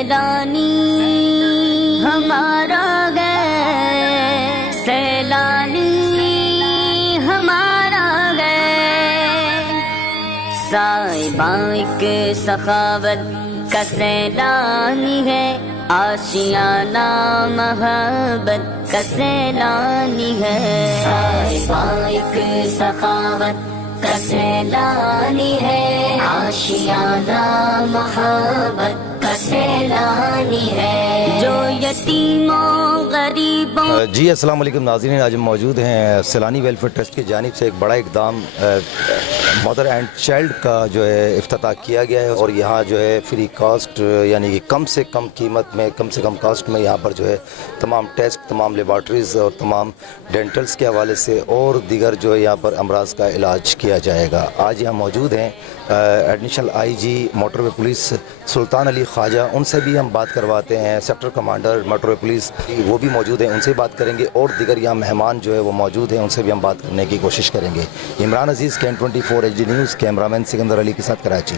سیلانی ہمارا گئے، سیلانی ہمارا گئے، صاحباں ایک سخاوت کا سیلانی ہے، آشیانہ محبت کا سیلانی ہے، صاحباں ایک سخاوت کا سیلانی ہے، آشیانہ محبت کا سیلانی ہے، جو یتیموں غریبوں۔ جی السلام علیکم ناظرین، آج ہم موجود ہیں سیلانی ویلفیئر ٹرسٹ کی جانب سے ایک بڑا اقدام مدر اینڈ چائلڈ کا جو ہے افتتاح کیا گیا ہے، اور یہاں جو ہے فری کاسٹ یعنی کہ کم سے کم قیمت میں، کم سے کم کاسٹ میں یہاں پر جو ہے تمام ٹیسٹ، تمام لیبارٹریز اور تمام ڈینٹلز کے حوالے سے اور دیگر جو ہے یہاں پر امراض کا علاج کیا جائے گا۔ آج یہاں موجود ہیں additional I G motorway police Sultan Ali Khawaja, ان سے بھی ہم بات کرواتے ہیں، sector commander motorway police وہ بھی موجود ہیں، ان سے بات کریں گے، اور دیگر یہاں مہمان جو ہے وہ موجود ہیں، ان سے بھی ہم بات کرنے کی کوشش کریں گے۔ عمران عزیز، کین 24 H D news, camera man Sikandar Ali کے ساتھ کراچی۔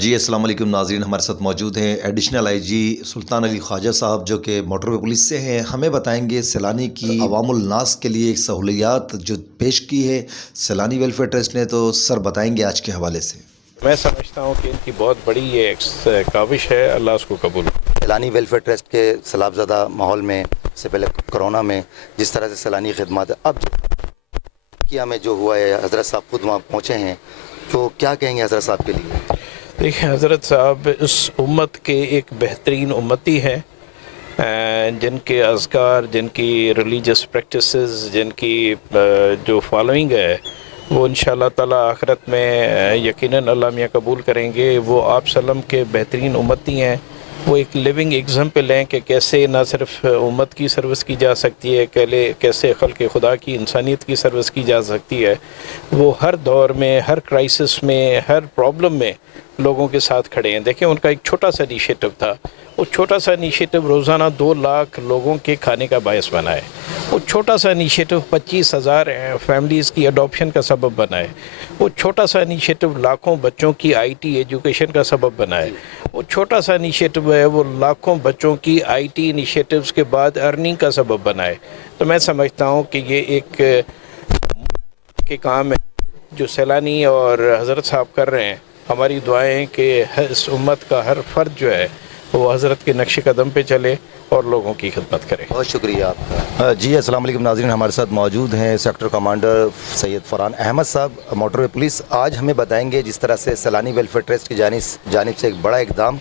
جی السلام علیکم ناظرین، ہمارے ساتھ موجود ہیں ایڈیشنل آئی جی سلطان علی خواجہ صاحب، جو کہ موٹر وے پولیس سے ہیں۔ ہمیں بتائیں گے سیلانی کی عوام الناس کے لیے سہولیات جو پیش کی ہے سیلانی ویلفیئر ٹرسٹ نے، تو سر بتائیں گے آج کے حوالے سے۔ میں سمجھتا ہوں کہ ان کی بہت بڑی یہ ایک کاوش ہے، اللہ اس کو قبول۔ سیلانی ویلفیئر ٹرسٹ کے سیلاب زدہ ماحول میں، سے پہلے کرونا میں جس طرح سے سیلانی خدمات، اب کیا میں جو ہوا ہے، حضرت صاحب خود وہاں پہنچے ہیں، تو کیا کہیں گے حضرت صاحب کے لیے؟ دیکھیں، حضرت صاحب اس امت کے ایک بہترین امتی ہیں، جن کے اذکار، جن کی ریلیجس پریکٹسز، جن کی جو فالوئنگ ہے، وہ انشاءاللہ تعالی آخرت میں یقیناً اللہ میاں قبول کریں گے۔ وہ آپ سلم کے بہترین امتی ہیں۔ وہ ایک لیونگ ایگزامپل ہیں کہ کیسے نہ صرف امت کی سروس کی جا سکتی ہے، کیسے خلق خدا کی، انسانیت کی سروس کی جا سکتی ہے۔ وہ ہر دور میں، ہر کرائسس میں، ہر پرابلم میں لوگوں کے ساتھ کھڑے ہیں۔ دیکھیں، ان کا ایک چھوٹا سا انیشیٹو تھا، وہ چھوٹا سا انیشیٹو روزانہ 2 لاکھ لوگوں کے کھانے کا باعث بنا ہے۔ وہ چھوٹا سا انیشیٹو 25,000 فیملیز کی اڈاپشن کا سبب بنا ہے۔ وہ چھوٹا سا انیشیٹو لاکھوں بچوں کی آئی ٹی ایجوکیشن کا سبب بنا ہے۔ وہ چھوٹا سا انیشیٹو ہے، وہ لاکھوں بچوں کی آئی ٹی انیشیٹوز کے بعد ارننگ کا سبب بنا ہے۔ تو میں سمجھتا ہوں کہ یہ ایک کے کام ہے جو سیلانی اور حضرت صاحب کر رہے ہیں۔ ہماری دعائیں ہیں کہ اس امت کا ہر فرد جو ہے وہ حضرت کے نقش قدم پہ چلے اور لوگوں کی خدمت کرے۔ بہت شکریہ آپ کا۔ جی السلام علیکم ناظرین، ہمارے ساتھ موجود ہیں سیکٹر کمانڈر سید فرحان احمد صاحب، موٹر وے پولیس۔ آج ہمیں بتائیں گے جس طرح سے سیلانی ویلفیئر ٹرسٹ کی جانب سے ایک بڑا اقدام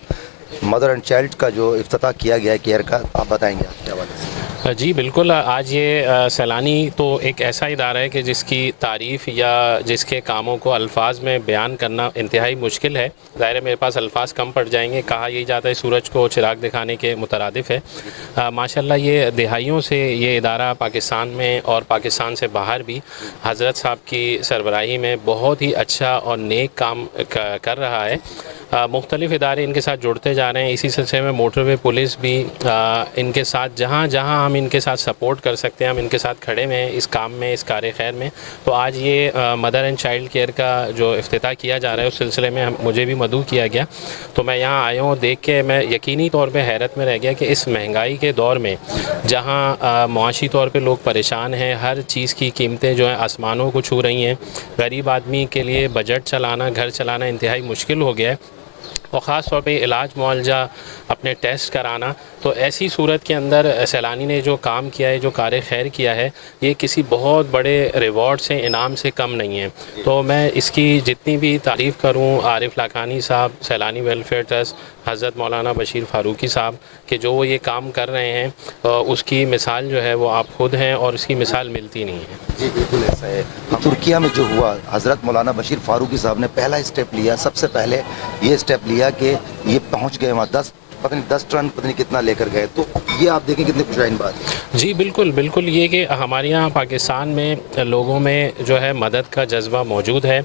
مدر اینڈ چائلڈ کا جو افتتاح کیا گیا ہے کیئر کا، آپ بتائیں گے آپ کیا بات ہے؟ جی بالکل، آج یہ سیلانی تو ایک ایسا ادارہ ہے کہ جس کی تعریف یا جس کے کاموں کو الفاظ میں بیان کرنا انتہائی مشکل ہے۔ ظاہر ہے میرے پاس الفاظ کم پڑ جائیں گے۔ کہا یہی جاتا ہے سورج کو چراغ دکھانے کے مترادف ہے۔ ماشاءاللہ یہ دہائیوں سے یہ ادارہ پاکستان میں اور پاکستان سے باہر بھی حضرت صاحب کی سربراہی میں بہت ہی اچھا اور نیک کام کر رہا ہے۔ مختلف ادارے ان کے ساتھ جڑتے جا رہے ہیں۔ اسی سلسلے میں موٹر وے پولیس بھی ان کے ساتھ جہاں جہاں ہم ان کے ساتھ سپورٹ کر سکتے ہیں ہم ان کے ساتھ کھڑے ہوئے ہیں اس کام میں، اس کار خیر میں۔ تو آج یہ مدر اینڈ چائلڈ کیئر کا جو افتتاح کیا جا رہا ہے اس سلسلے میں مجھے بھی مدعو کیا گیا، تو میں یہاں آیا ہوں۔ دیکھ کے میں یقینی طور پہ حیرت میں رہ گیا کہ اس مہنگائی کے دور میں جہاں معاشی طور پہ لوگ پریشان ہیں، ہر چیز کی قیمتیں جو ہیں آسمانوں کو چھو رہی ہیں، غریب آدمی کے لیے بجٹ چلانا، گھر چلانا انتہائی مشکل ہو گیا ہے، اور خاص طور پہ علاج معالجہ، اپنے ٹیسٹ کرانا۔ تو ایسی صورت کے اندر سیلانی نے جو کام کیا ہے، جو کار خیر کیا ہے، یہ کسی بہت بڑے ریوارڈ سے، انعام سے کم نہیں ہے۔ تو میں اس کی جتنی بھی تعریف کروں، عارف لاکھانی صاحب، سیلانی ویلفیئر ٹرسٹ، حضرت مولانا بشیر فاروقی صاحب کہ جو وہ یہ کام کر رہے ہیں، اس کی مثال جو ہے وہ آپ خود ہیں، اور اس کی مثال ملتی نہیں ہے۔ جی بالکل ایسا ہے۔ ترکیہ میں جو ہوا، حضرت مولانا بشیر فاروقی صاحب نے پہلا اسٹیپ لیا، سب سے پہلے یہ اسٹیپ لیا کہ یہ پہنچ گئے وہاں 10 ٹن پتہ نہیں کتنا لے کر گئے، تو یہ آپ دیکھیں کتنی خوشائن بات ہے۔ جی بالکل بالکل، یہ کہ ہمارے یہاں پاکستان میں لوگوں میں جو ہے مدد کا جذبہ موجود ہے۔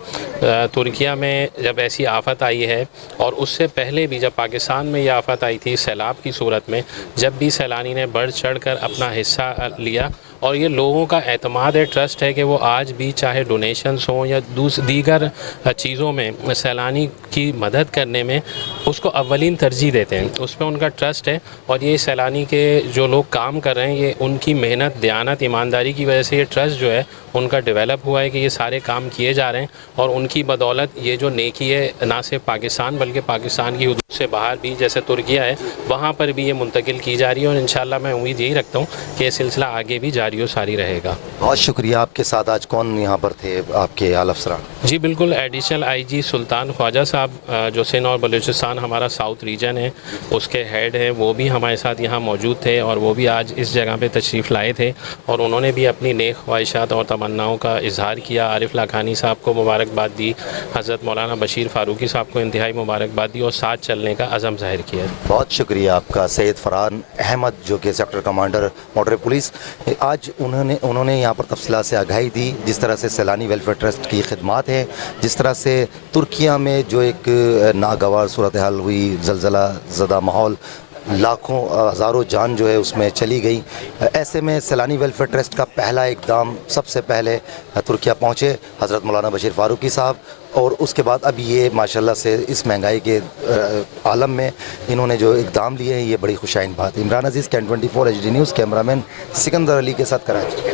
ترکیہ میں جب ایسی آفت آئی ہے، اور اس سے پہلے بھی جب پاکستان میں یہ آفت آئی تھی سیلاب کی صورت میں، جب بھی سیلانی نے بڑھ چڑھ کر اپنا حصہ لیا اور یہ لوگوں کا اعتماد ہے، ٹرسٹ ہے کہ وہ آج بھی چاہے ڈونیشنز ہوں یا دیگر چیزوں میں سیلانی کی مدد کرنے میں اس کو اولین ترجیح دیتے ہیں، اس پہ ان کا ٹرسٹ ہے۔ اور یہ سیلانی کے جو لوگ کام کر رہے ہیں یہ ان کی محنت، دیانت، ایمانداری کی وجہ سے یہ ٹرسٹ جو ہے ان کا ڈیولپ ہوا ہے کہ یہ سارے کام کیے جا رہے ہیں، اور ان کی بدولت یہ جو نیکی ہے نہ صرف پاکستان بلکہ پاکستان کی حدود سے باہر بھی جیسے ترکیہ ہے وہاں پر بھی یہ منتقل کی جا رہی ہے، اور انشاءاللہ میں امید یہی رکھتا ہوں کہ یہ سلسلہ آگے بھی جاری و ساری رہے گا۔ بہت شکریہ۔ آپ کے ساتھ آج کون یہاں پر تھے آپ کے اعلیٰ افسران؟ جی بالکل، ایڈیشنل آئی جی سلطان خواجہ صاحب جو سندھ اور بلوچستان ہمارا ساؤتھ ریجن ہے اس کے ہیڈ ہیں، وہ بھی ہمارے ساتھ یہاں موجود تھے، اور وہ بھی آج اس جگہ پہ تشریف لائے تھے، اور انہوں نے بھی اپنی نیک خواہشات اور تمناؤں کا اظہار کیا۔ عارف لاکھانی صاحب کو مبارکباد دی، حضرت مولانا بشیر فاروقی صاحب کو انتہائی مبارکباد دی، اور ساتھ چلنے کا عزم ظاہر کیا۔ بہت شکریہ آپ کا سید فرحان احمد جو کہ سیکٹر کمانڈر موٹر پولیس، آج انہوں نے یہاں پر تفصیلات سے آگاہی دی، جس طرح سے سیلانی ویلفیئر ٹرسٹ کی خدمات ہیں، جس طرح سے ترکیہ میں جو ایک ناگوار صورتحال ہوئی، زلزلہ زدہ ماحول، لاکھوں ہزاروں جان جو ہے اس میں چلی گئی، ایسے میں سیلانی ویلفیئر ٹرسٹ کا پہلا اقدام سب سے پہلے ترکیہ پہنچے حضرت مولانا بشیر فاروقی صاحب، اور اس کے بعد اب یہ ماشاءاللہ سے اس مہنگائی کے عالم میں انہوں نے جو اقدام لیے ہیں یہ بڑی خوشائن بات ہے۔ عمران عزیز، کین 24 HD news, cameraman Sikandar Ali کے ساتھ کراچی۔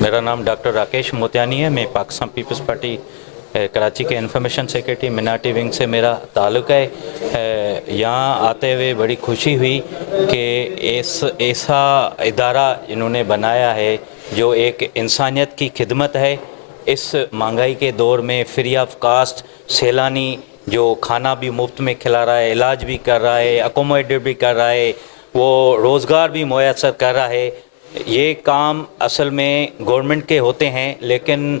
میرا نام ڈاکٹر راکیش موتیانی ہے، میں پاکستان پیپلز پارٹی کراچی کے انفارمیشن سیکرٹری مناٹی ونگ سے میرا تعلق ہے۔ یہاں آتے ہوئے بڑی خوشی ہوئی کہ ایسا ادارہ انہوں نے بنایا ہے جو ایک انسانیت کی خدمت ہے۔ اس مہنگائی کے دور میں فری آف کاسٹ سیلانی جو کھانا بھی مفت میں کھلا رہا ہے، علاج بھی کر رہا ہے، اکوموڈیٹ بھی کر رہا ہے، وہ روزگار بھی میسر کر رہا ہے۔ یہ کام اصل میں گورنمنٹ کے ہوتے ہیں، لیکن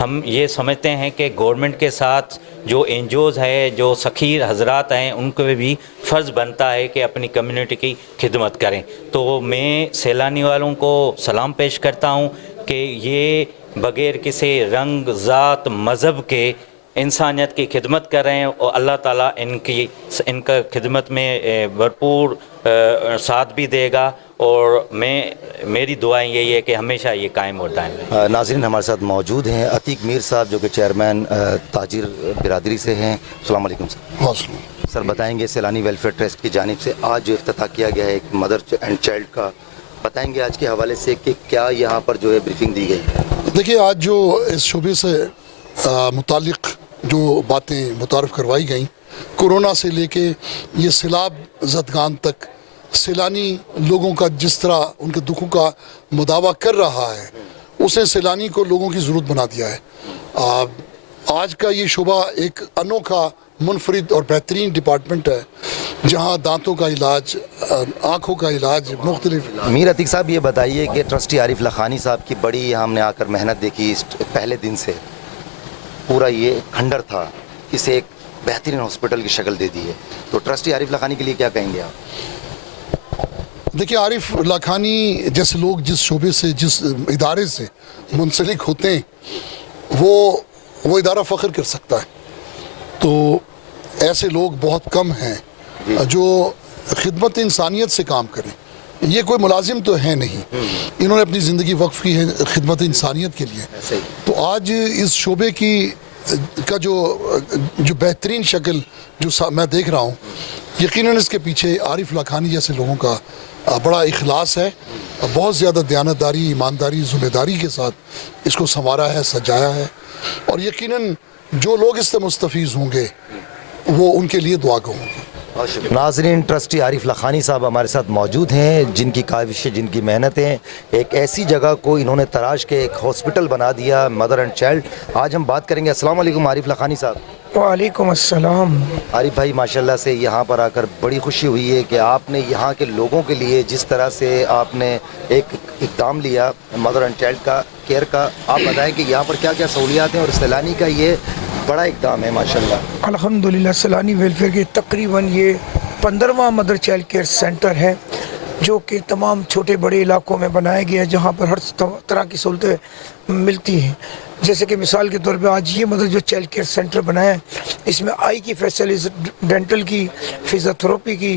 ہم یہ سمجھتے ہیں کہ گورنمنٹ کے ساتھ جو این جی اوز ہے، جو سخیر حضرات ہیں، ان کو بھی فرض بنتا ہے کہ اپنی کمیونٹی کی خدمت کریں۔ تو میں سیلانی والوں کو سلام پیش کرتا ہوں کہ یہ بغیر کسی رنگ، ذات، مذہب کے انسانیت کی خدمت کر رہے ہیں، اور اللہ تعالیٰ ان کا خدمت میں بھرپور ساتھ بھی دے گا، اور میری دعائیں یہی ہے کہ ہمیشہ یہ قائم اور دائم رہے۔ ناظرین، ہمارے ساتھ موجود ہیں عتیق میر صاحب جو کہ چیئرمین تاجر برادری سے ہیں۔ السلام علیکم سر۔ سر بتائیں گے سیلانی ویلفیئر ٹرسٹ کی جانب سے آج جو افتتاح کیا گیا ہے ایک مدر اینڈ چائلڈ کا، بتائیں گے آج کے حوالے سے کہ کیا یہاں پر جو ہے بریفنگ دی گئی؟ دیکھیے، آج جو اس شعبے سے متعلق جو باتیں متعارف کروائی گئیں، کورونا سے لے کے یہ سیلاب زدگان تک، سیلانی لوگوں کا جس طرح ان کے دکھوں کا مداوع کر رہا ہے، اس نے سیلانی کو لوگوں کی ضرورت بنا دیا ہے۔ آج کا یہ شعبہ ایک انوکھا، منفرد اور بہترین ڈپارٹمنٹ ہے، جہاں دانتوں کا علاج، آنکھوں کا علاج، مختلف۔ میر عتیق صاحب، یہ بتائیے کہ ٹرسٹی عارف لاکھانی صاحب کی بڑی ہم نے آ کر محنت دیکھی، پہلے دن سے پورا یہ کھنڈر تھا، اسے ایک بہترین ہاسپٹل کی شکل دے دی ہے، تو ٹرسٹی عارف لاکھانی کے لیے کیا کہیں گے آپ؟ دیکھیے، عارف لاکھانی جیسے لوگ جس شعبے سے، جس ادارے سے منسلک ہوتے ہیں، وہ ادارہ فخر کر سکتا ہے۔ تو ایسے لوگ بہت کم ہیں جو خدمت انسانیت سے کام کریں۔ یہ کوئی ملازم تو ہے نہیں، انہوں نے اپنی زندگی وقف کی ہے خدمت انسانیت کے لیے۔ تو آج اس شعبے کا جو بہترین شکل جو میں دیکھ رہا ہوں، یقیناً اس کے پیچھے عارف لاکھانی جیسے لوگوں کا بڑا اخلاص ہے، بہت زیادہ دیانتداری، ایمانداری، ذمہ داری کے ساتھ اس کو سنوارا ہے، سجایا ہے، اور یقیناً جو لوگ اس سے مستفیض ہوں گے وہ ان کے لیے دعا گو ہوں گے۔ ناظرین، ٹرسٹی عارف لاکھانی صاحب ہمارے ساتھ موجود ہیں، جن کی کاوشیں، جن کی محنتیں ایک ایسی جگہ کو انہوں نے تراش کے ایک ہاسپٹل بنا دیا، مدر اینڈ چائلڈ۔ آج ہم بات کریں گے۔ السلام علیکم عارف لاکھانی صاحب۔ وعلیکم السلام۔ عارف بھائی، ماشاءاللہ سے یہاں پر آ کر بڑی خوشی ہوئی ہے کہ آپ نے یہاں کے لوگوں کے لیے جس طرح سے آپ نے ایک اقدام لیا مدر اینڈ چائلڈ کا کیئر کا، آپ بتائیں کہ یہاں پر کیا کیا سہولیات ہیں، اور سیلانی کا یہ بڑا اقدام ہے ماشاءاللہ۔ الحمدللہ، سیلانی ویلفیئر کے تقریباً یہ 15واں مدر چائلڈ کیئر سینٹر ہے، جو کہ تمام چھوٹے بڑے علاقوں میں بنایا گیا ہے، جہاں پر ہر طرح کی سہولتیں ملتی ہیں۔ جیسے کہ مثال کے طور پہ آج یہ مدر جو چائلڈ کیئر سینٹر بنایا ہے، اس میں آئی کی فیسلٹیز، ڈینٹل کی، فزیوتھراپی کی،